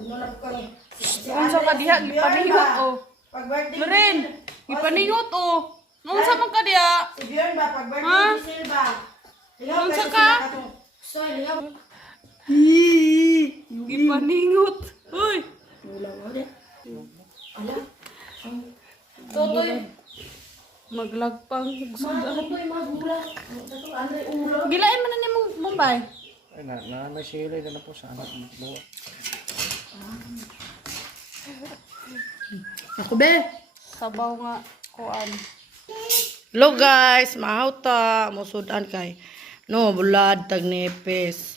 Unsa ka diha gipaningot o. Pag birthday Marin, gipaningot o. Unsa man ka diha? si Bjorn ba pag birthday ni Silva. Unsa ka? Soy, ligaw. Gipaningot. Uy. Wala mo de. Ala. Totoy. Maglagpang sudan. Totoy magula. Dato Andre ulo. Gilain man na niya mong Mumbai. Ay, na sila na po sa anak mo. Ako be. Sabaw nga kuan. Hello guys, mahauta musudan kay. No, bulad tag nepes.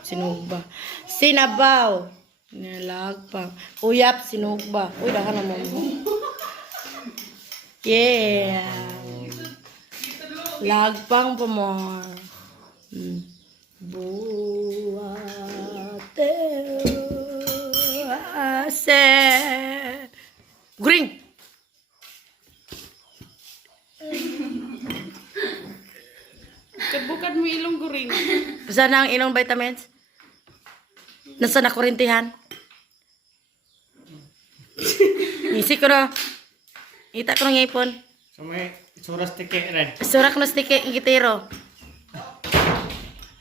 Sinugba. Sinabaw. Nilagpang. Uyap sinugba. Uy, dahan na mo. Yeah. Lagpang pa mo. Buate ase. Guring. Bukad mo ilong guring. Saan ang ilang vitamins? Nasa na kurintihan? Isi ko na. Ita ko na ngipon. So may suras tike rin. Surak na stike ang gitero.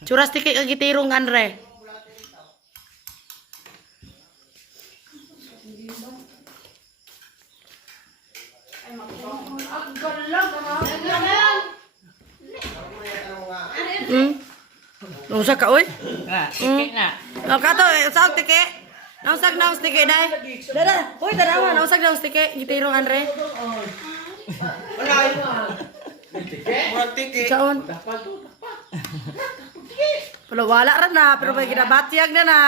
Suras stike ang gitero ng Andre. Nungsa ka oy? Tike na. No kato, usag tike. Nausag na stike dai. Dada, hoy tanawa, nausag na stike gitero ng Andre. Murag tike. Saon? Pero wala ra na, pero may ginabatyag na na.